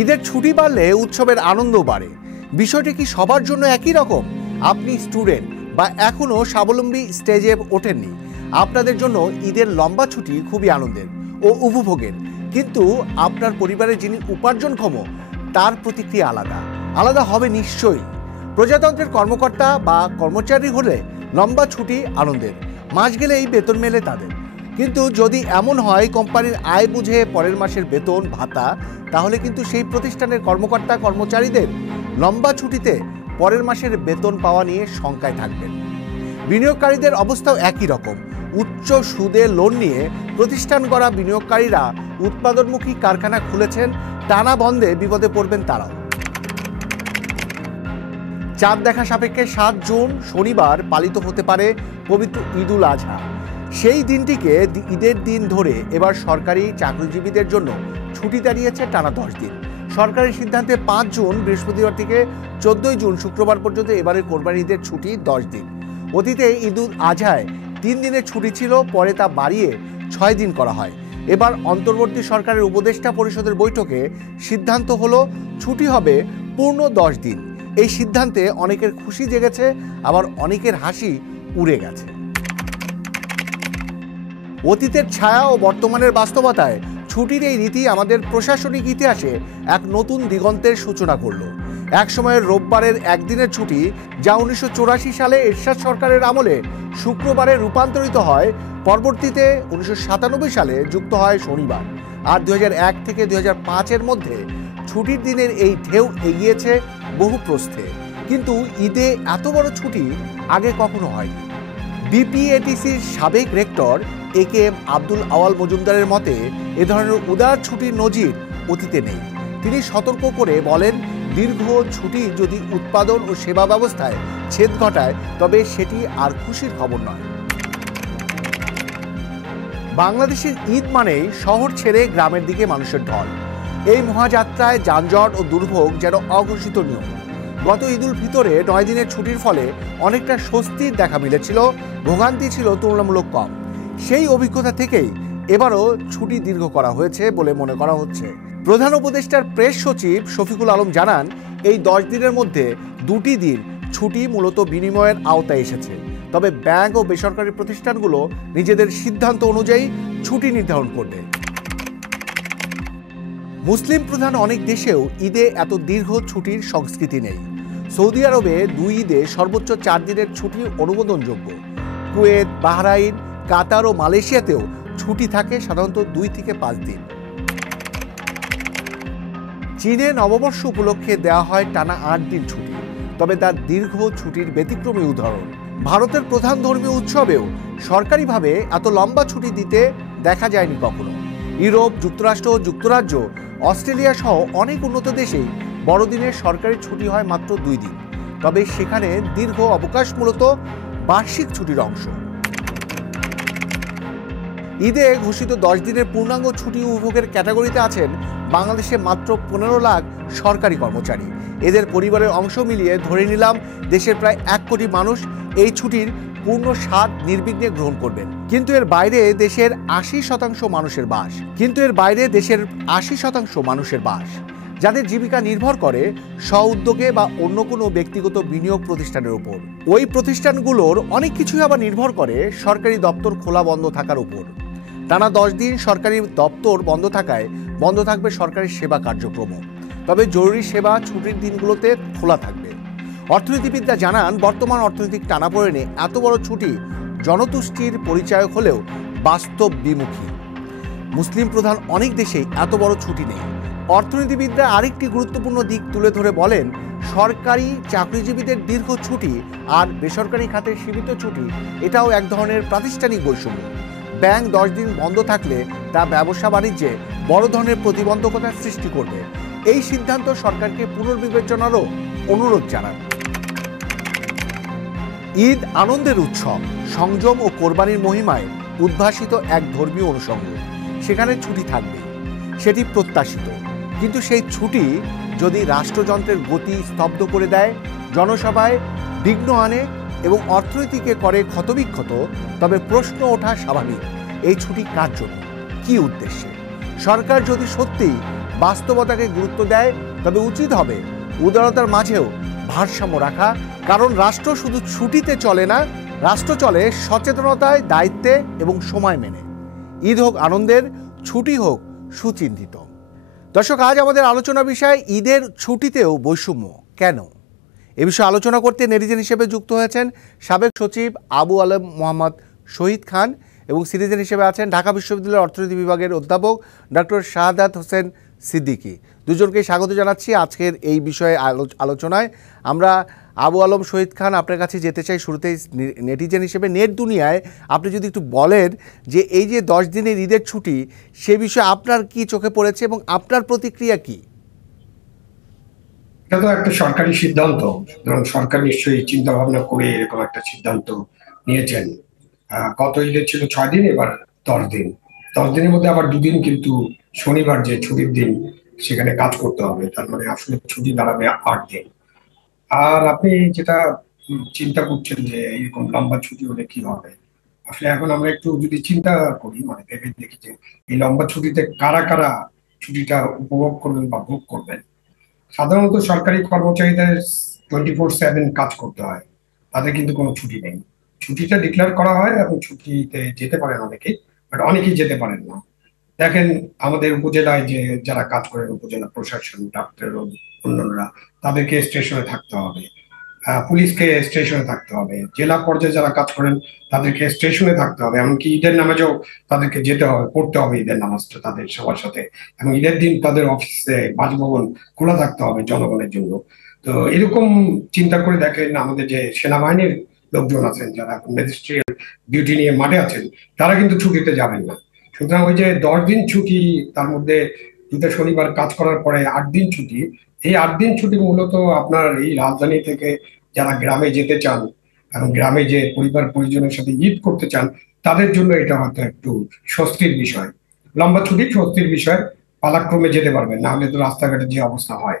ঈদের ছুটি বাড়লে উৎসবের আনন্দ বাড়ে। বিষয়টি কি সবার জন্য একই রকম? আপনি স্টুডেন্ট বা এখনো স্বাবলম্বী স্টেজে ওঠেননি, আপনাদের জন্য ঈদের লম্বা ছুটি খুবই আনন্দের ও উপভোগের। কিন্তু আপনার পরিবারের যিনি উপার্জনক্ষম, তার প্রতিক্রিয়া আলাদা হবে নিশ্চয়ই। প্রজাতন্ত্রের কর্মকর্তা বা কর্মচারী হলে লম্বা ছুটি আনন্দের, মাস গেলেই বেতন মেলে তাদের। কিন্তু যদি এমন হয় কোম্পানির আয় বুঝে পরের মাসের বেতন ভাতা, তাহলে কিন্তু সেই প্রতিষ্ঠানের কর্মকর্তা কর্মচারীদের লম্বা ছুটিতে পরের মাসের বেতন পাওয়া নিয়ে শঙ্কায় থাকবেন। বিনিয়োগকারীদের অবস্থাও একই রকম। উচ্চ সুদে লোন নিয়ে প্রতিষ্ঠান গড়া বিনিয়োগকারীরা উৎপাদনমুখী কারখানা খুলেছেন, টানা বন্ধে বিপদে পড়বেন তারাও। চাঁদ দেখা সাপেক্ষে 7 জুন শনিবার পালিত হতে পারে পবিত্র ঈদুল আজহা। সেই দিনটিকে ঈদের দিন ধরে এবার সরকারি চাকরিজীবীদের জন্য ছুটি দাঁড়িয়েছে টানা 10 দিন। সরকারি সিদ্ধান্তে 5 জুন বৃহস্পতিবার থেকে 14 জুন শুক্রবার পর্যন্ত এবারের কোরবানি ঈদের ছুটি 10 দিন। অতীতে ঈদুল আজহায় 3 দিনের ছুটি ছিল, পরে তা বাড়িয়ে 6 দিন করা হয়। এবার অন্তর্বর্তী সরকারের উপদেষ্টা পরিষদের বৈঠকে সিদ্ধান্ত হলো ছুটি হবে পূর্ণ 10 দিন। এই সিদ্ধান্তে অনেকের খুশি জেগেছে, আবার অনেকের হাসি উড়ে গেছে। অতীতের ছায়া ও বর্তমানের বাস্তবতায় ছুটির এই রীতি আমাদের প্রশাসনিক ইতিহাসে এক নতুন দিগন্তের সূচনা করল। এক সময়ের রোববারের একদিনের ছুটি, যা 1984 সালে এরশাদ সরকারের আমলে শুক্রবারে রূপান্তরিত হয়, পরবর্তীতে 1997 সালে যুক্ত হয় শনিবার। আর 2001 থেকে 2005-এর মধ্যে ছুটির দিনের এই ঢেউ এগিয়েছে বহু প্রস্থে। কিন্তু ঈদে এত বড় ছুটি আগে কখনো হয়নি। বিপিএটিসির সাবেক রেক্টর একেএম আব্দুল আওয়াল মজুমদারের মতে এ ধরনের উদার ছুটির নজির অতীতে নেই। তিনি সতর্ক করে বলেন, দীর্ঘ ছুটি যদি উৎপাদন ও সেবা ব্যবস্থায় ছেদ ঘটায়, তবে সেটি আর খুশির খবর নয়। বাংলাদেশের ঈদ মানেই শহর ছেড়ে গ্রামের দিকে মানুষের ঢল। এই মহাযাত্রায় যানজট ও দুর্ভোগ যেন অঘোষিত নিয়ম। গত ঈদুল ফিতরে 9 দিনের ছুটির ফলে অনেকটা স্বস্তির দেখা মিলেছিল, ভোগান্তি ছিল তুলনামূলক কম। সেই অভিজ্ঞতা থেকেই এবারও ছুটি দীর্ঘ করা হয়েছে বলে মনে করা হচ্ছে। প্রধান উপদেষ্টার প্রেস সচিব শফিকুল আলম জানান, এই 10 দিনের মধ্যে 2টি দিন ছুটি মূলত বিনিময়ের আওতায় এসেছে। তবে ব্যাংক ও বেসরকারি প্রতিষ্ঠানগুলো নিজেদের সিদ্ধান্ত অনুযায়ী ছুটি নির্ধারণ করবে। মুসলিম প্রধান অনেক দেশেও ঈদে এত দীর্ঘ ছুটির সংস্কৃতি নেই। সৌদি আরবে 2 ঈদে সর্বোচ্চ 4 দিনের ছুটি অনুমোদনযোগ্য। কুয়েত, বাহরাইন, কাতার ও মালয়েশিয়াতেও ছুটি থাকে সাধারণত 2 থেকে 5 দিন। চীনে নববর্ষ উপলক্ষে দেওয়া হয় টানা 8 দিন ছুটি, তবে তার দীর্ঘ ছুটির ব্যতিক্রমী উদাহরণ। ভারতের প্রধান ধর্মীয় উৎসবেও সরকারিভাবে এত লম্বা ছুটি দিতে দেখা যায়নি কখনো। ইউরোপ, যুক্তরাষ্ট্র, যুক্তরাজ্য, অস্ট্রেলিয়া সহ অনেক উন্নত দেশেই বড়দিনের সরকারি ছুটি হয় মাত্র 2 দিন। তবে সেখানে দীর্ঘ অবকাশ মূলত বার্ষিক ছুটির অংশ। ঈদে ঘোষিত 10 দিনের পূর্ণাঙ্গ ছুটি উপভোগের ক্যাটাগরিতে আছেন বাংলাদেশে মাত্র 15 লাখ সরকারি কর্মচারী। এদের পরিবারের অংশ মিলিয়ে ধরে নিলাম দেশের প্রায় 1 কোটি মানুষ এই ছুটির পূর্ণ স্বাদ নির্বিঘ্নে গ্রহণ করবেন। কিন্তু এর বাইরে দেশের 80% মানুষের বাস, যাদের জীবিকা নির্ভর করে স্ব-উদ্যোগে বা অন্য কোনো ব্যক্তিগত বিনিয়োগ প্রতিষ্ঠানের উপর। ওই প্রতিষ্ঠানগুলোর অনেক কিছুই আবার নির্ভর করে সরকারি দপ্তর খোলা বন্ধ থাকার উপর। টানা 10 দিন সরকারি দপ্তর বন্ধ থাকায় বন্ধ থাকবে সরকারি সেবা কার্যক্রমও। তবে জরুরি সেবা ছুটির দিনগুলোতে খোলা থাকবে। অর্থনীতিবিদরা জানান, বর্তমান অর্থনৈতিক টানাপোড়েনে এত বড় ছুটি জনতুষ্টির পরিচায়ক হলেও বাস্তব বিমুখী। মুসলিম প্রধান অনেক দেশেই এত বড় ছুটি নেই। অর্থনীতিবিদরা আরেকটি গুরুত্বপূর্ণ দিক তুলে ধরে বলেন, সরকারি চাকরিজীবীদের দীর্ঘ ছুটি আর বেসরকারি খাতের সীমিত ছুটি, এটাও এক ধরনের প্রাতিষ্ঠানিক বৈষম্য। ব্যাংক 10 দিন বন্ধ থাকলে তা ব্যবসা বাণিজ্যে বড় ধরনের প্রতিবন্ধকতার সৃষ্টি করবে। এই সিদ্ধান্ত সরকারকে পুনর্বিবেচনারও অনুরোধ জানান। ঈদ আনন্দের উৎসব, সংযম ও কোরবানির মহিমায় উদ্ভাসিত এক ধর্মীয় অনুষঙ্গ। সেখানে ছুটি থাকবে, সেটি প্রত্যাশিত। কিন্তু সেই ছুটি যদি রাষ্ট্রযন্ত্রের গতি স্তব্ধ করে দেয়, জনসভায় বিঘ্ন আনে এবং অর্থনীতিকে করে ক্ষতবিক্ষত, তবে প্রশ্ন ওঠা স্বাভাবিক, এই ছুটি কার জন্য, কি উদ্দেশ্যে? সরকার যদি সত্যিই বাস্তবতাকে গুরুত্ব দেয়, তবে উচিত হবে উদারতার মাঝেও ভারসাম্য রাখা। কারণ রাষ্ট্র শুধু ছুটিতে চলে না, রাষ্ট্র চলে সচেতনতায়, দায়িত্বে এবং সময় মেনে। ঈদ হোক আনন্দের, ছুটি হোক সুচিন্তিত। দর্শক, আজ আমাদের আলোচনা বিষয় ঈদের ছুটিতেও বৈষম্য কেন। এ বিষয়ে আলোচনা করতে নেটিজেন হিসেবে যুক্ত হয়েছেন সাবেক সচিব আবু আলম মোহাম্মদ শহীদ খান এবং সিটিজেন হিসেবে আছেন ঢাকা বিশ্ববিদ্যালয়ের অর্থনীতি বিভাগের অধ্যাপক ডক্টর শাহাদাত হোসেন সিদ্দিকী। দুজনকেই স্বাগত জানাচ্ছি আজকের এই বিষয়ে আলোচনায়। আমরা আবু আলম শহীদ খান, আপনার কাছে যেতে চাই শুরুতেই নেটিজেন হিসেবে। নেট দুনিয়ায় আপনি যদি একটু বলেন যে এই যে 10 দিনের ঈদের ছুটি, সে বিষয়ে আপনার কি চোখে পড়েছে এবং আপনার প্রতিক্রিয়া কি? এটা তো একটা সরকারি সিদ্ধান্ত, সুতরাং সরকার নিশ্চয়ই চিন্তা ভাবনা করে এরকম একটা সিদ্ধান্ত নিয়েছেন। গত ঈদের ছিল 6 দিন, এবার 10 দিন। 10 দিনের মধ্যে আবার 2 দিন কিন্তু শনিবার যে ছুটির দিন, সেখানে কাজ করতে হবে। তার মানে আসলে ছুটি দাঁড়াবে 8 দিন। আর আপনি যেটা চিন্তা করছেন যে এরকম লম্বা ছুটি হলে কি হবে, আসলে এখন আমরা একটু যদি চিন্তা করি, মানে ভেবে দেখি যে এই লম্বা ছুটিতে কারা কারা ছুটিটা উপভোগ করবেন বা ভোগ করবেন। সাধারণত সরকারি কর্মচারীদের 24/7 কাজ করতে হয়, তাদের কিন্তু কোনো ছুটি নেই। ছুটিটা ডিক্লেয়ার করা হয় এবং ছুটিতে যেতে পারেন অনেকেই, বাট অনেকেই যেতে পারেন না। দেখেন, আমাদের উপজেলায় যে যারা কাজ করেন, উপজেলা প্রশাসন, ডাক্তার, অন্যান্যরা, তাদেরকে স্টেশনে থাকতে হবে। পুলিশকে স্টেশনে থাকতে হবে। জেলা পর্যায়ে যারা কাজ করেন তাদেরকে স্টেশনে থাকতে হবে। এমনকি ঈদের নামাজেও তাদেরকে যেতে হবে, পড়তে হবে ঈদের নামাজটা তাদের সবার সাথে। এবং ঈদের দিন তাদের অফিসে, বাসভবন খোলা থাকতে হবে জনগণের জন্য। তো এরকম চিন্তা করে দেখেন, আমাদের যে সেনাবাহিনীর লোকজন আছেন যারা ম্যাজিস্ট্রিয়াল ডিউটি নিয়ে মাঠে আছেন, তারা কিন্তু ছুটিতে যাবেন না। সুতরাং ওই যে 10 দিন ছুটি, তার মধ্যে 2টা শনিবার কাজ করার পরে 8 দিন ছুটি, এই 8 দিন ছুটি মূলত আপনার এই রাজধানী থেকে যারা গ্রামে যেতে চান এবং গ্রামে যে পরিবার পরিজনের সাথে ঈদ করতে চান, তাদের জন্য এটা হয়তো একটু স্বস্তির বিষয়। লম্বা ছুটি স্বস্তির বিষয়, পালাক্রমে যেতে পারবেন, না হলে তো রাস্তাঘাটে যে অবস্থা হয়।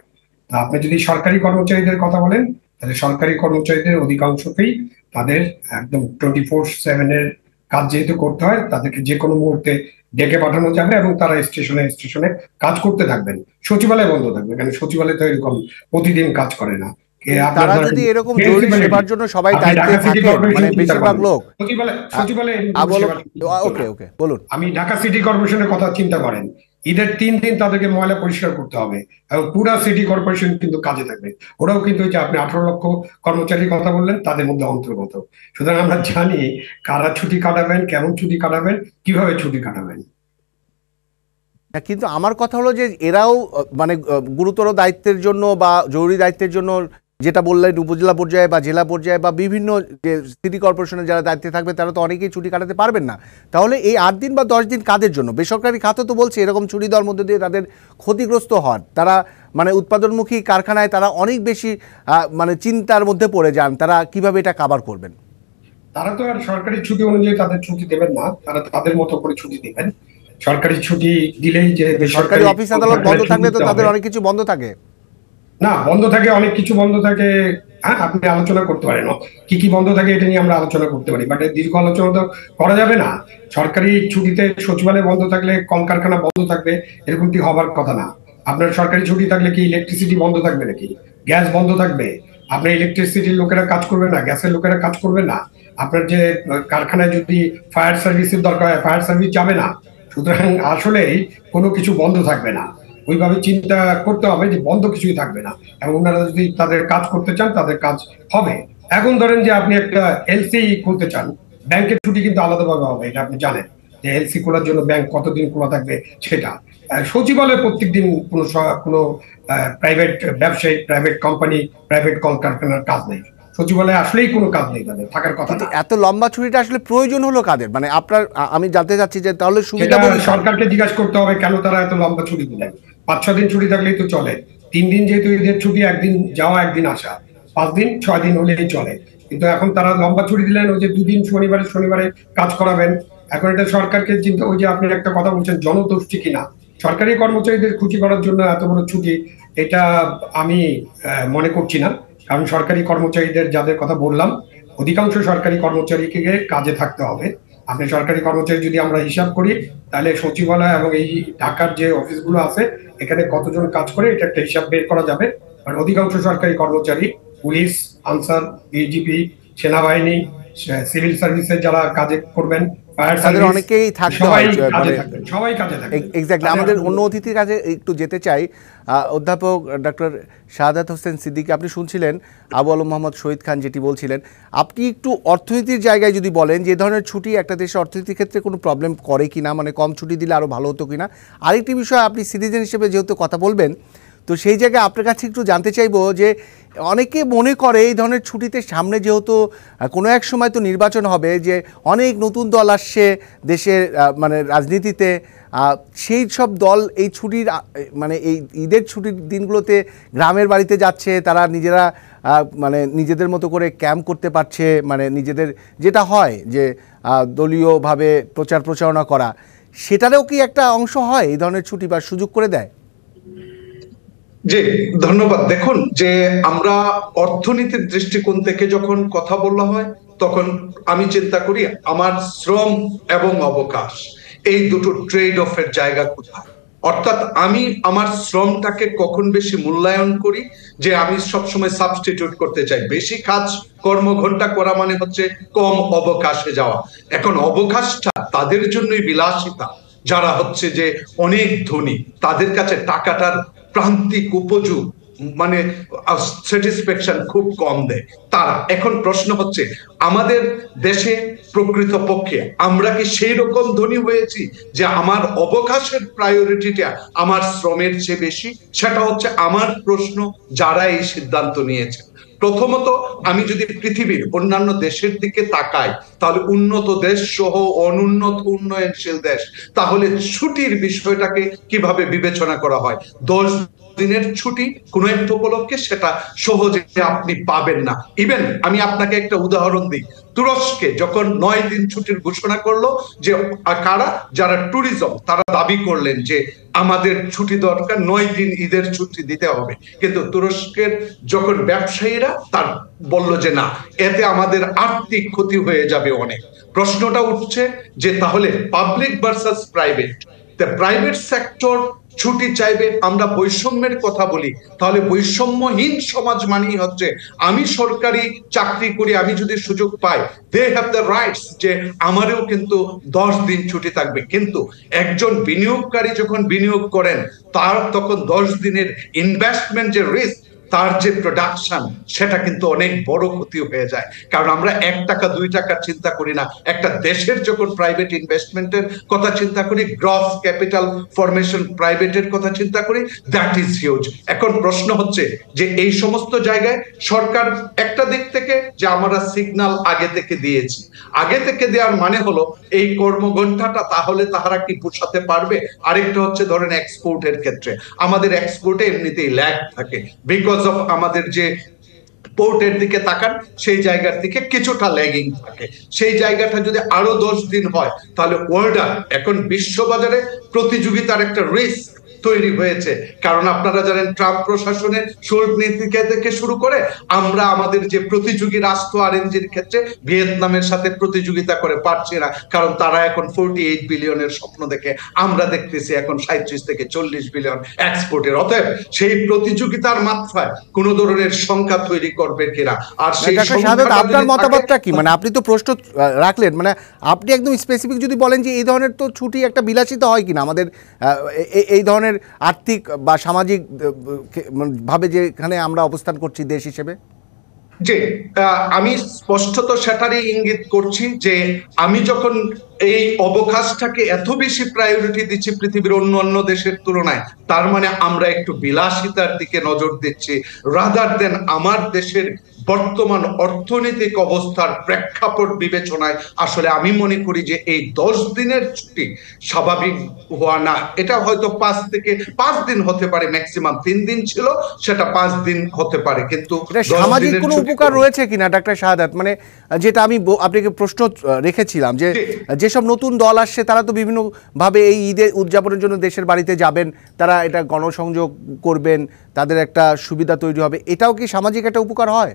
তা আপনি যদি সরকারি কর্মচারীদের কথা বলেন, তাহলে সরকারি কর্মচারীদের অধিকাংশকেই তাদের একদম 24/7 এর কাজ যেহেতু করতে হয়, তাদেরকে যে কোনো মুহূর্তে ডেকে পাঠানো যাবে এবং তারা স্টেশনে স্টেশনে কাজ করতে থাকবেন। সচিবালয় বন্ধ থাকবে, কারণ সচিবালয় তো এরকম প্রতিদিন কাজ করে না। আপনার তারা ধরেন যদি এরকম জরুরি সেবার জন্য সবাই আপনি দায়িত্বে ঢাকা সিটি থাকেন, মানে কর্পোরেশন চিন্তা বেশিরভাগ করেন, লোক। সচিবালয় আবু আলম, না। ওকে ওকে বলুন। আমি ঢাকা সিটি কর্পোরেশনের কথা চিন্তা করেন, ঈদের 3 দিন তাদেরকে ময়লা পরিষ্কার করতে হবে এবং পুরা সিটি কর্পোরেশন কিন্তু কাজে থাকবে। ওরাও কিন্তু ওই যে আপনি 18 লক্ষ কর্মচারীর কথা বললেন, তাদের মধ্যে অন্তর্গত। সুতরাং আমরা জানি কারা ছুটি কাটাবেন, কেমন ছুটি কাটাবেন, কিভাবে ছুটি কাটাবেন। কিন্তু আমার কথা হলো যে এরাও মানে গুরুতর দায়িত্বের জন্য বা জরুরি দায়িত্বের জন্য, যেটা বললেন উপজেলা পর্যায়ে বা জেলা পর্যায়ে বা বিভিন্ন যে সিটি কর্পোরেশনের যারা দায়িত্বে থাকবে, তারা তো অনেকেই ছুটি কাটাতে পারবেন না। তাহলে এই 8 দিন বা 10 দিন কাদের জন্য? বেসরকারি খাতে তো বলছে এরকম ছুটি দেওয়ার মধ্যে দিয়ে তাদের ক্ষতিগ্রস্ত হন, তারা মানে উৎপাদনমুখী কারখানায় তারা অনেক বেশি মানে চিন্তার মধ্যে পড়ে যান, তারা কিভাবে এটা কাভার করবেন? তারা তো আর সরকারি ছুটি অনুযায়ী তাদের ছুটি দেবেন না, তারা তাদের মতো করে ছুটি দিবেন। সরকারি ছুটি দিলেই যে সরকারি বেসরকারি অফিস আদালত বন্ধ ছুটি থাকলে তো দিতে হবে, তাদের অনেক কিছু বন্ধ থাকে। না। বন্ধ থাকে, অনেক কিছু বন্ধ থাকে। হ্যাঁ, আপনি আলোচনা করতে পারেন কি কি বন্ধ থাকে, এটা নিয়ে আমরা আলোচনা করতে পারি, বাট দীর্ঘ আলোচনা তো করা যাবে না। সরকারি ছুটিতে সচিবালয় বন্ধ থাকলে কলকারখানা বন্ধ থাকবে, এরকমটি হবার কথা না। আপনার সরকারি ছুটি থাকলে কি ইলেকট্রিসিটি বন্ধ থাকবে নাকি? গ্যাস বন্ধ থাকবে? আপনার ইলেকট্রিসিটির লোকেরা কাজ করবে না? গ্যাসের লোকেরা কাজ করবে না? আপনার যে কারখানায় যদি ফায়ার সার্ভিসের দরকার হয়, ফায়ার সার্ভিস যাবে না? সুতরাং আসলেই কোনো কিছু বন্ধ থাকবে না। ওইভাবে চিন্তা করতে হবে যে বন্ধ কিছুই থাকবে না, এবং ওনারা যদি তাদের কাজ করতে চান তাদের কাজ হবে। এখন ধরেন যে আপনি একটা এলসি খুলতে চান, ব্যাংকের ছুটি কিন্তু আলাদাভাবে হবে, এটা আপনি জানেন যে এলসি খোলার জন্য ব্যাংক কতদিন খোলা থাকবে সেটা। সচিবালয়ে প্রত্যেকদিন কোনো প্রাইভেট ব্যবসায়ী, প্রাইভেট কোম্পানি, প্রাইভেট কলকারখানার কাজ নেই। সচিবালয়ে আসলেই কোনো কাজ নেই, তাদের থাকার কথা কিন্তু না। এত লম্বা ছুটিটা আসলে প্রয়োজন হলো কাদের? মানে আপনার, আমি জানতে চাচ্ছি যে তাহলে সেটা সুবিধাভোগী কারা? সরকারকে জিজ্ঞাসা করতে হবে কেন তারা এত লম্বা ছুটি দিলেন। 5-6 দিন ছুটি থাকলেই তো চলে। 3 দিন যেহেতু ঈদের ছুটি, একদিন যাওয়া একদিন আসা, 5 দিন 6 দিন হলেই চলে। কিন্তু এখন তারা লম্বা ছুটি দিলেন, ওই যে 2 দিন শনিবারে শনিবারে কাজ করাবেন। এখন এটা সরকারকে চিন্তা, ওই যে আপনি একটা কথা বলছেন জনতুষ্টি কিনা, সরকারি কর্মচারীদের খুশি করার জন্য এত বড় ছুটি, এটা আমি মনে করছি না। কারণ সরকারি কর্মচারীদের যাদের কথা বললাম, অধিকাংশ সরকারি কর্মচারীকে কাজে থাকতে হবে আপনি সরকারি কর্মচারী যদি আমরা হিসাব করি, তাহলে সচিবালয় এবং এই ঢাকার যে অফিসগুলো আছে এখানে কতজন কাজ করে এটা একটা হিসাব বের করা যাবে। কারণ অধিকাংশ সরকারি কর্মচারী, পুলিশ, আনসার, বিজিপি, সেনাবাহিনী, সিভিল সার্ভিসের যারা কাজে করবেন, ফায়ার তাদের সার্ভিস, অনেকেই থাকতে সবাই হয় কাজে মানে থাকবেন, সবাই কাজে থাকবেন। এক্স্যাক্টলি। তাহলে আমাদের আপনি অন্য অতিথির কাছে একটু যেতে চাই। অধ্যাপক ডক্টর শাহাদাত হোসেন সিদ্দিকী, আপনি শুনছিলেন আবু আলম মোহাম্মদ শহীদ খান যেটি বলছিলেন। আপনি একটু অর্থনীতির জায়গায় যদি বলেন যে ধরনের ছুটি একটা দেশের অর্থনীতির ক্ষেত্রে কোনো প্রবলেম করে কিনা, মানে কম ছুটি দিলে আরও ভালো হতো কিনা। আরেকটি বিষয়, আপনি সিটিজেন হিসেবে যেহেতু কথা বলবেন, তো সেই জায়গায় আপনার কাছে একটু জানতে চাইবো যে অনেকে মনে করে এই ধরনের ছুটিতে সামনে যেহেতু কোনো এক সময় তো নির্বাচন হবে, যে অনেক নতুন দল আসছে দেশের মানে রাজনীতিতে, সেই সব দল এই ছুটির মানে এই ঈদের ছুটির দিনগুলোতে গ্রামের বাড়িতে যাচ্ছে, তারা নিজেরা মানে নিজেদের মতো করে ক্যাম্প করতে পারছে, মানে নিজেদের যেটা হয় যে দলীয়ভাবে প্রচার প্রচারণা করা, সেটারও কি একটা অংশ হয় এই ধরনের ছুটি বা সুযোগ করে দেয়? জি, ধন্যবাদ। দেখুন, যে আমরা অর্থনীতির দৃষ্টিকোণ থেকে যখন কথা বলা হয়, তখন আমি চিন্তা করি আমার শ্রম এবং অবকাশ, এই দুটো ট্রেড অফের জায়গা কোথায়। অর্থাৎ আমি আমার শ্রমটাকে কখন বেশি মূল্যায়ন করি, যে আমি সবসময় সাবস্টিটিউট করতে চাই। বেশি কাজ কর্মঘন্টা করা মানে হচ্ছে কম অবকাশে যাওয়া। এখন অবকাশটা তাদের জন্যই বিলাসিতা যারা হচ্ছে যে অনেক ধনী, তাদের কাছে টাকাটার প্রান্তিক উপযোগ মানে স্যাটিসফ্যাকশন খুব কম দেয় তারা। এখন প্রশ্ন হচ্ছে, আমাদের দেশে প্রকৃত পক্ষে আমরা কি সেই রকম ধনী হয়েছি যে আমার অবকাশের প্রায়োরিটিটা আমার শ্রমের চেয়ে বেশি? সেটা হচ্ছে আমার প্রশ্ন যারা এই সিদ্ধান্ত নিয়েছে। প্রথমত, আমি যদি পৃথিবীর অন্যান্য দেশের দিকে তাকাই, তাহলে উন্নত দেশ সহ অনুন্নত উন্নয়নশীল দেশ, তাহলে ছুটির বিষয়টাকে কিভাবে বিবেচনা করা হয়। 10 দিনের ছুটি কোন একটা উপলক্ষে সেটা সহজে আপনি পাবেন না। ইভেন আমি আপনাকে একটা উদাহরণ দিই, তুরস্কে যখন 9 দিন ছুটির ঘোষণা করলো, যে কারা, যারা ট্যুরিজম, তারা দাবি করলেন যে আমাদের ছুটি দরকার, 9 দিন ঈদের ছুটি দিতে হবে। কিন্তু তুরস্কের যখন ব্যবসায়ীরা তার বলল যে না, এতে আমাদের আর্থিক ক্ষতি হয়ে যাবে অনেক। প্রশ্নটা উঠছে যে তাহলে public versus private, private sector ছুটি চাইবে, আমরা বৈষম্যের কথা বলি, তাহলে বৈষম্যহীন সমাজ মানেই হচ্ছে আমি সরকারি চাকরি করি, আমি যদি সুযোগ পাই, দে হ্যাভ দ্য রাইটস যে আমারও কিন্তু 10 দিন ছুটি থাকবে। কিন্তু একজন বিনিয়োগকারী যখন বিনিয়োগ করেন, তার তখন 10 দিনের ইনভেস্টমেন্ট যে রিস্ক, তার যে প্রোডাকশন, সেটা কিন্তু অনেক বড় ক্ষতি হয়ে যায়। কারণ আমরা 1 টাকা 2 টাকা চিন্তা করি না, একটা দেশের যখন প্রাইভেট ইনভেস্টমেন্টের কথা চিন্তা করি, গ্রস ক্যাপিটাল ফরমেশন প্রাইভেটের কথা চিন্তা করি, দ্যাট ইজ হিউজ। এখন প্রশ্ন হচ্ছে যে এই সমস্ত জায়গায় সরকার একটা দিক থেকে যে আমরা সিগন্যাল আগে থেকে দিয়েছি, আগে থেকে দেওয়ার মানে হলো এই কর্মঘণ্টাটা তাহলে তাহারা কি পোষাতে পারবে। আরেকটা হচ্ছে ধরেন এক্সপোর্টের ক্ষেত্রে, আমাদের এক্সপোর্টে এমনিতেই ল্যাগ থাকে, বিকজ অফ আমাদের যে পোর্টের দিকে তাকান, সেই জায়গার থেকে কিছুটা ল্যাগিং থাকে। সেই জায়গাটা যদি আরো 10 দিন হয়, তাহলে ওয়ার্ল্ডার এখন বিশ্ববাজারে প্রতিযোগিতার একটা রিস্ক তৈরি হয়েছে। কারণ আপনারা জানেন, ট্রাম্প প্রশাসনের শুল্ক নীতি থেকে শুরু করে আমরা আমাদের যে প্রতিযোগী রাষ্ট্র আরএনজির ক্ষেত্রে ভিয়েতনামের সাথে প্রতিযোগিতা করে পারছি না, কারণ তারা এখন 48 বিলিয়নের স্বপ্ন দেখে, আমরা দেখতেছি এখন 37 থেকে 40 বিলিয়ন এক্সপোর্টের। অতএব সেই প্রতিযোগিতার মাত্রায় কোন ধরনের সংখ্যা তৈরি করবে কিনা, আর সেই আপনার মতামতটা কি? মানে আপনি তো প্রশ্ন রাখলেন, মানে আপনি একদম স্পেসিফিক যদি বলেন যে এই ধরনের তো ছুটি একটা বিলাসিতা হয় কিনা আমাদের এই ধরনের আর্থিক বা সামাজিক ভাবে যেখানে আমরা অবস্থান করছি দেশ হিসেবে। যে আমি স্পষ্টত সেটারই ইঙ্গিত করছি যে আমি যখন এই অবকাশটাকে এত বেশি প্রায়োরিটি দিচ্ছি পৃথিবীর অন্য অন্য দেশের তুলনায়, তার মানে আমরা একটু বিলাসিতার দিকে নজর দিচ্ছি, রাদার দেন আমার দেশের বর্তমান অর্থনৈতিক অবস্থার প্রেক্ষাপট বিবেচনায়। আসলে আমি মনে করি যে এই 10 দিনের ছুটি স্বাভাবিক হওয়া না, এটা হয়তো 5 দিন হতে পারে, ম্যাক্সিমাম 3 দিন ছিল, সেটা 5 দিন হতে পারে। কিন্তু সামাজিক কোনো উপকার রয়েছে কিনা ডাক্তার শাহাদাত? মানে যেটা আমি আপনাকে প্রশ্ন রেখেছিলাম, যে যেসব নতুন দল আসছে তারা তো বিভিন্ন ভাবে এই ঈদের উদযাপনের জন্য দেশের বাড়িতে যাবেন, তারা এটা গণসংযোগ করবেন, তাদের একটা সুবিধা তৈরি হবে, এটাও কি সামাজিক একটা উপকার হয়?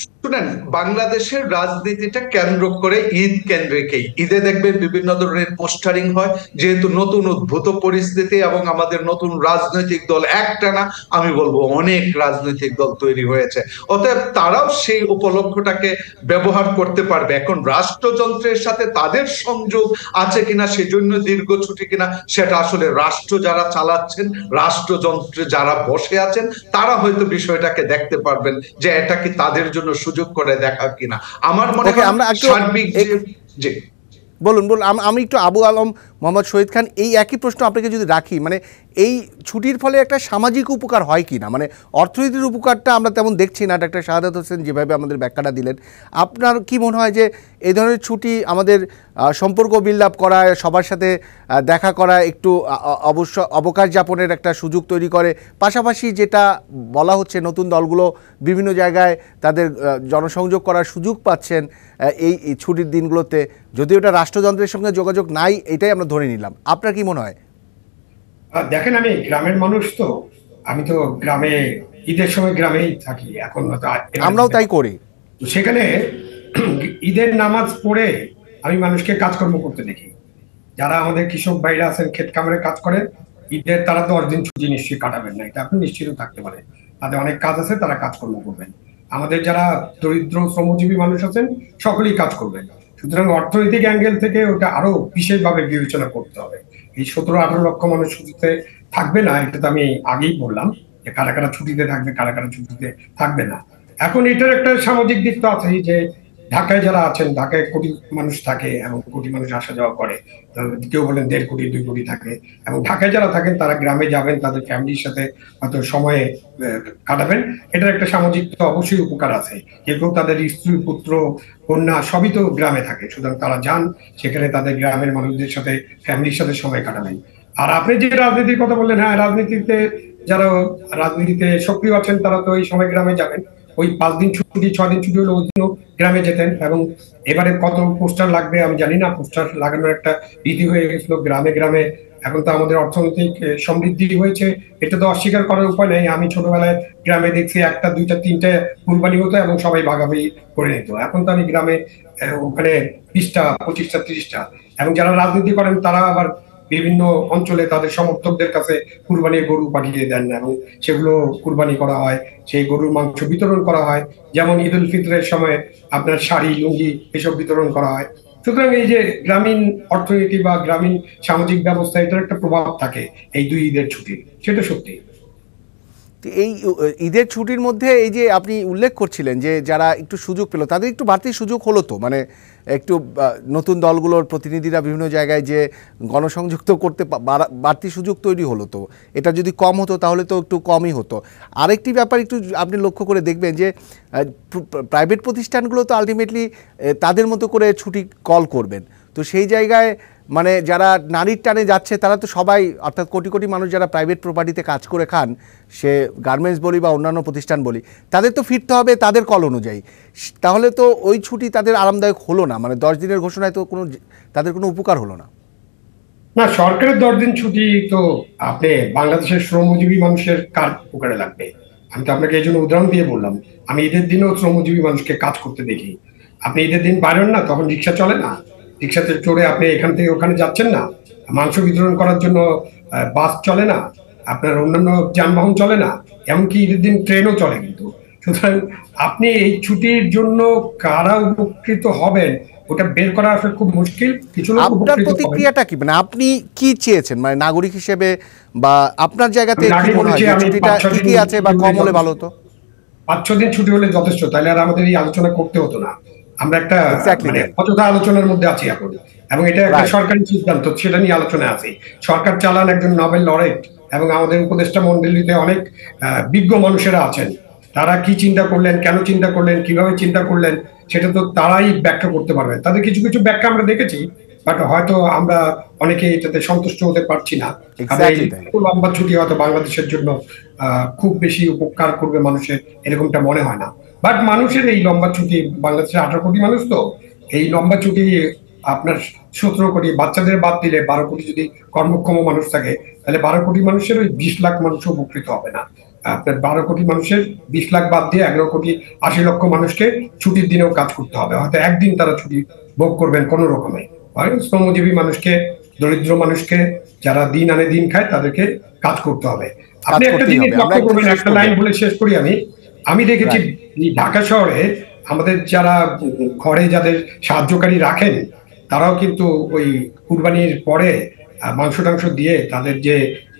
শুনেন, বাংলাদেশের রাজনীতিটা কেন্দ্র করে ঈদ কেন্দ্রিকই। ঈদে দেখবেন বিভিন্ন ধরনের পোস্টারিং হয়, যেহেতু নতুন উদ্ভূত পরিস্থিতি এবং আমাদের নতুন রাজনৈতিক দল একটা না, আমি বলবো অনেক রাজনৈতিক দল তৈরি হয়েছে, অতএব তারাও সেই উপলক্ষটাকে ব্যবহার করতে পারবে। এখন রাষ্ট্রযন্ত্রের সাথে তাদের সংযোগ আছে কিনা, সেজন্য দীর্ঘ ছুটি কিনা, সেটা আসলে রাষ্ট্র যারা চালাচ্ছেন, রাষ্ট্রযন্ত্রে যারা বসে আছেন, তারা হয়তো বিষয়টাকে দেখতে পারবেন যে এটা কি তাদের জন্য সুযোগ করে দেখা কিনা। আমার মনে ওকে, হয় আমরা একটু সার্বিক যে যে বলুন বলুন, আমি একটু আবু আলম মোহাম্মদ শহীদ খান, এই একই প্রশ্ন আপনাকে যদি রাখি, মানে এই ছুটির ফলে একটা সামাজিক উপকার হয় কি না, মানে অর্থনীতির উপকারটা আমরা তেমন দেখছি না, ডাক্তার শাহাদাত হোসেন যেভাবে আমাদের ব্যাখ্যাটা দিলেন, আপনার কি মনে হয় যে এই ধরনের ছুটি আমাদের সম্পর্ক বিল্ড আপ করা, সবার সাথে দেখা করা, একটু অবশ্য অবকাশ যাপনের একটা সুযোগ তৈরি করে, পাশাপাশি যেটা বলা হচ্ছে নতুন দলগুলো বিভিন্ন জায়গায় তাদের জনসংযোগ করার সুযোগ পাচ্ছেন এই ছুটির দিনগুলোতে, যদিও এটা রাষ্ট্রযন্ত্রের সঙ্গে যোগাযোগ নাই, এটাই আমরা ধরে নিলাম, আপনার কি মনে হয়? দেখেন, আমি গ্রামের মানুষ, তো আমি তো গ্রামে ঈদের সময় গ্রামেই থাকি এখন। আমরাও তাই করি। তো সেখানে ঈদের নামাজ পড়ে আমি মানুষকে কাজকর্ম করতে দেখি। যারা আমাদের কৃষক ভাইরা আছেন, ক্ষেত খামারে কাজ করেন, ঈদের তারা 10 দিন ছুটি নিশ্চয়ই কাটাবেন না, এটা আপনি নিশ্চিত থাকতে পারেন। তাদের অনেক কাজ আছে, তারা কাজকর্ম করবেন। আমাদের যারা দরিদ্র শ্রমজীবী মানুষ আছেন, সকলেই কাজ করবেন। সুতরাং অর্থনৈতিক অ্যাঙ্গেল থেকে ওটা আরো বিশেষভাবে বিবেচনা করতে হবে। এই 17-18 লক্ষ মানুষ ছুটিতে থাকবে না, এটা তো আমি আগেই বললাম যে কারা কারা ছুটিতে থাকবে, কারা কারা ছুটিতে থাকবে না। এখন এটার একটা সামাজিক দিক তো আছেই, যে ঢাকায় যারা আছেন, ঢাকায় কোটি মানুষ থাকে এবং কোটি মানুষ আসা যাওয়া করে, কেউ বলেন 1.5 কোটি 2 কোটি থাকে, এবং ঢাকায় যারা থাকেন তারা গ্রামে যাবেন, তাদের ফ্যামিলির সাথে হয়তো সময়ে কাটাবেন। এটার একটা সামাজিক তো অবশ্যই উপকার আছে। কেউ কেউ তাদের স্ত্রী পুত্র কন্যা সবই তো গ্রামে থাকে, সুতরাং তারা যান সেখানে তাদের গ্রামের মানুষদের সাথে, ফ্যামিলির সাথে সময় কাটাবেন। আর আপনি যে রাজনীতির কথা বললেন, হ্যাঁ, যারা রাজনীতিতে সক্রিয় আছেন তারা তো এই সময় গ্রামে যাবেন। ওই 5 দিন ছুটি 6 দিন ছুটি হলে ওই দিনও গ্রামে যেতেন। এবং এবারে কত পোস্টার লাগবে আমি জানি না, পোস্টার লাগানোর একটা রীতি হয়ে গেছিল গ্রামে গ্রামে। এখন তো আমাদের অর্থনৈতিক সমৃদ্ধি হয়েছে, এটা তো অস্বীকার করার উপায় নেই। আমি ছোটবেলায় গ্রামে দেখছি 1টা 2টা 3টে কুরবানি হতো এবং সবাই ভাগাভাগি করে নিত। এখন তো আমি গ্রামে ওখানে 20টা 25টা 30টা। এবং যারা রাজনীতি করেন তারা আবার বিভিন্ন অঞ্চলে তাদের সমর্থকদের কাছে কুরবানির গরু পাঠিয়ে দেন এবং সেগুলো কুরবানি করা হয়, সেই গরুর মাংস বিতরণ করা হয়। যেমন ঈদ উল ফিতরের সময় আপনার শাড়ি লুঙ্গি এসব বিতরণ করা হয়। সুতরাং এই যে গ্রামীণ অর্থনীতি বা গ্রামীণ সামাজিক ব্যবস্থা, এটার একটা প্রভাব থাকে এই 2 ঈদের ছুটির, সেটা সত্যি। এই ঈদের ছুটির মধ্যে এই যে আপনি উল্লেখ করছিলেন যে যারা একটু সুযোগ পেল তাদের একটু বাড়তি সুযোগ হলো, তো মানে একটু নতুন দলগুলোর প্রতিনিধিরা বিভিন্ন জায়গায় যে গণসংযুক্ত করতে বাড়তি সুযোগ তৈরি হলো, তো এটা যদি কম হতো তাহলে তো একটু কমই হতো। আরেকটি ব্যাপার একটু আপনি লক্ষ্য করে দেখবেন যে প্রাইভেট প্রতিষ্ঠানগুলো তো আলটিমেটলি তাদের মতো করে ছুটি কল করবেন, তো সেই জায়গায় মানে যারা নারীর টানে যাচ্ছে তারা তো সবাই, অর্থাৎ কোটি কোটি মানুষ যারা প্রাইভেট প্রপার্টিতে কাজ করে খান, সে গার্মেন্টস বলি বা অন্যান্য প্রতিষ্ঠান বলি, তাদের তো ফিরতে হবে তাদের কল অনুযায়ী। তাহলে তো ওই ছুটি তাদের আরামদায়ক হলো না, মানে 10 দিনের ঘোষণায় তো তাদের কোনো উপকার হলো না। না, সরকারের 10 দিন ছুটি তো আপনি বাংলাদেশের শ্রমজীবী মানুষের কার উপকারে লাগবে? আমি তো আপনাকে এই জন্য উদাহরণ দিয়ে বললাম। আমি ঈদের দিনেও শ্রমজীবী মানুষকে কাজ করতে দেখি। আপনি ঈদের দিন বাইরেন না, তখন রিক্সা চলে না, রিক্সাতে চড়ে আপনি এখান থেকে ওখানে যাচ্ছেন না, মাংস বিতরণ করার জন্য বাস চলে না, আপনার অন্যান্য যানবাহন চলে না, এমনকি ঈদের দিন ট্রেনও চলে কিন্তু। সুতরাং আপনি এই ছুটির জন্য কারা উপকৃত হবেন ওটা বের করা আসলে খুব মুশকিল। কিছু লোক আপনার উপকৃত হবেন। প্রতিক্রিয়াটা কি, মানে আপনি কি চেয়েছেন, মানে নাগরিক হিসেবে বা আপনার জায়গাতে কি মনে হয় ছুটিটা কি আছে বা কম হলে ভালো হতো? 5-6 দিন ছুটি হলে যথেষ্ট, তাহলে আর আমাদের এই আলোচনা করতে হতো না। আমরা একটা মানে Exactly. অযথা আলোচনার মধ্যে আছি এখন, এবং এটা একটা সরকারি সিদ্ধান্ত, সেটা নিয়ে আলোচনায় আছি। সরকার চালান একজন নোবেল লরেট, এবং আমাদের উপদেষ্টা মন্ডলীতে অনেক বিজ্ঞ মানুষেরা আছেন। তারা কি চিন্তা করলেন, কেন চিন্তা করলেন, কিভাবে চিন্তা করলেন, সেটা তো তারাই ব্যাখ্যা করতে পারবেন। তাদের কিছু কিছু ব্যাখ্যা আমরা দেখেছি, বাট হয়তো আমরা অনেকে এটাতে সন্তুষ্ট হতে পারছি না। লম্বা ছুটি হয়তো বাংলাদেশের জন্য খুব বেশি উপকার করবে মানুষের, এরকমটা মনে হয় না। বাট মানুষের এই লম্বা ছুটি, বাংলাদেশের 18 কোটি মানুষ, তো এই লম্বা ছুটি আপনার 17 কোটি, বাচ্চাদের বাদ দিলে 12 কোটি যদি কর্মক্ষম মানুষ থাকে, তাহলে 12 কোটি মানুষের ওই 20 লাখ মানুষ উপকৃত হবে না। আপনার 12 কোটি মানুষের 20 লাখ বাদ দিয়ে 11,80,00,000 মানুষকে ছুটির দিনেও কাজ করতে হবে, হয়তো একদিন তারা ছুটি ভোগ করবেন কোনো রকমে। হয় শ্রমজীবী মানুষকে, দরিদ্র মানুষকে, যারা দিন আনে দিন খায়, তাদেরকে কাজ করতে হবে। কাজ আপনি একটা করতেই জিনিস হবে। আমরা লক্ষ্য একদম করবেন, শেষ একটা করবো। লাইন বলে শেষ করি আমি দেখেছি Right. এই ঢাকা শহরে আমাদের যারা ঘরে যাদের সাহায্যকারী রাখেন, তারাও কিন্তু ওই কুরবানির পরে মাংস টাংস দিয়ে তাদের যে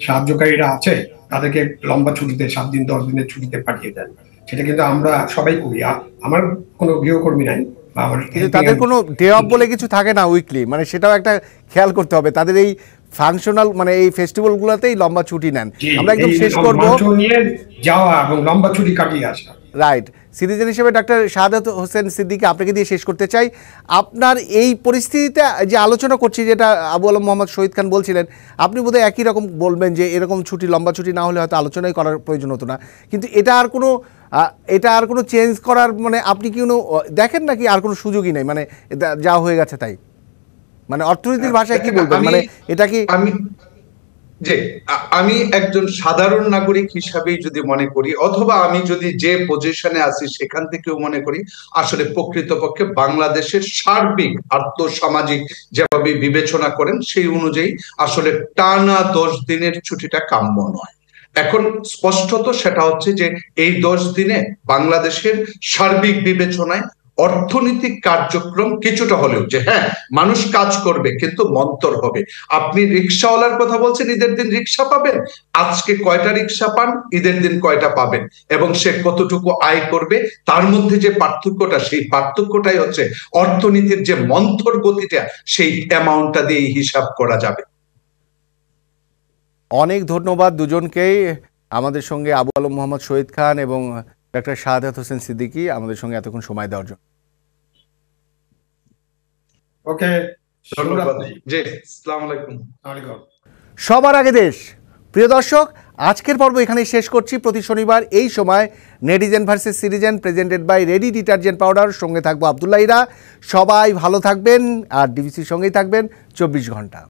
সাহায্যকারীরা আছে তাদেরকে লম্বা ছুটিতে 7 দিন 10 দিনের ছুটিতে পাঠিয়ে দেন। সেটা কিন্তু আমরা সবাই করি। আমার কোনো গৃহকর্মী নাই বা আমার কিন্তু তাদের কোনো ডে অফ বলে কিছু থাকে না উইকলি, মানে সেটাও একটা খেয়াল করতে হবে। তাদের এই ফাংশনাল মানে এই ফেস্টিভ্যালগুলোতেই লম্বা ছুটি নেন। আমরা একদম শেষ করব। মাংস নিয়ে যাওয়া এবং লম্বা ছুটি কাটিয়ে আসা। রাইট। সিটিজেন হিসেবে ডাক্তার শাহাদাত হোসেন সিদ্দিকী, আপনাকে দিয়ে শেষ করতে চাই। আপনার এই পরিস্থিতিতে যে আলোচনা করছি, যেটা আবু আলম মোহাম্মদ শহীদ খান বলছিলেন, আপনি বোধহয় একই রকম বলবেন যে এরকম ছুটি, লম্বা ছুটি না হলে হয়তো আলোচনাই করার প্রয়োজন হতো না। কিন্তু এটা আর কোনো চেঞ্জ করার মানে আপনি কি কোনো দেখেন নাকি আর কোনো সুযোগই নেই, মানে যা হয়ে গেছে তাই? মানে অর্থনীতির ভাষায় কি বলবেন, মানে এটা কি? আমি একজন সাধারণ নাগরিক হিসাবেই যদি মনে করি, অথবা আমি যদি যে পজিশনে আছি সেখান থেকেও মনে করি, আসলে প্রকৃতপক্ষে বাংলাদেশের সার্বিক আর্থসামাজিক যেভাবে বিবেচনা করেন সেই অনুযায়ী আসলে টানা 10 দিনের ছুটিটা কাম্য নয়। এখন স্পষ্টত সেটা হচ্ছে যে এই 10 দিনে বাংলাদেশের সার্বিক বিবেচনায় অর্থনৈতিক কার্যক্রম কিছুটা হলেও, যে হ্যাঁ মানুষ কাজ করবে কিন্তু মন্তর হবে। আপনি রিক্সাওয়ালার কথা বলছেন, ঈদের দিন রিক্সা পাবেন, আজকে কয়টা রিক্সা পান, ঈদের দিন কয়টা পাবেন, এবং সে কতটুকু আয় করবে, তার মধ্যে যে পার্থক্যটা, সেই পার্থক্যটাই হচ্ছে অর্থনীতির যে মন্থর গতিটা, সেই অ্যামাউন্টটা দিয়ে হিসাব করা যাবে। অনেক ধন্যবাদ দুজনকেই। আমাদের সঙ্গে আবু আলম মোহাম্মদ শহীদ খান এবং ডাক্তার শাহাদাত হোসেন সিদ্দিকী আমাদের সঙ্গে এতক্ষণ সময় দেওয়ার জন্য। ওকে, ধন্যবাদ। জি, আসসালামু আলাইকুম। সবার আগে দেশ। প্রিয় দর্শক, আজকের পর্ব এখানেই শেষ করছি। প্রতি শনিবার এই সময় netizen versus citizen presented by ready detergent powder, সঙ্গে থাকবো আব্দুল্লাহ ইরা। সবাই ভালো থাকবেন আর ডিবিসির সঙ্গেই থাকবেন 24 ঘন্টা।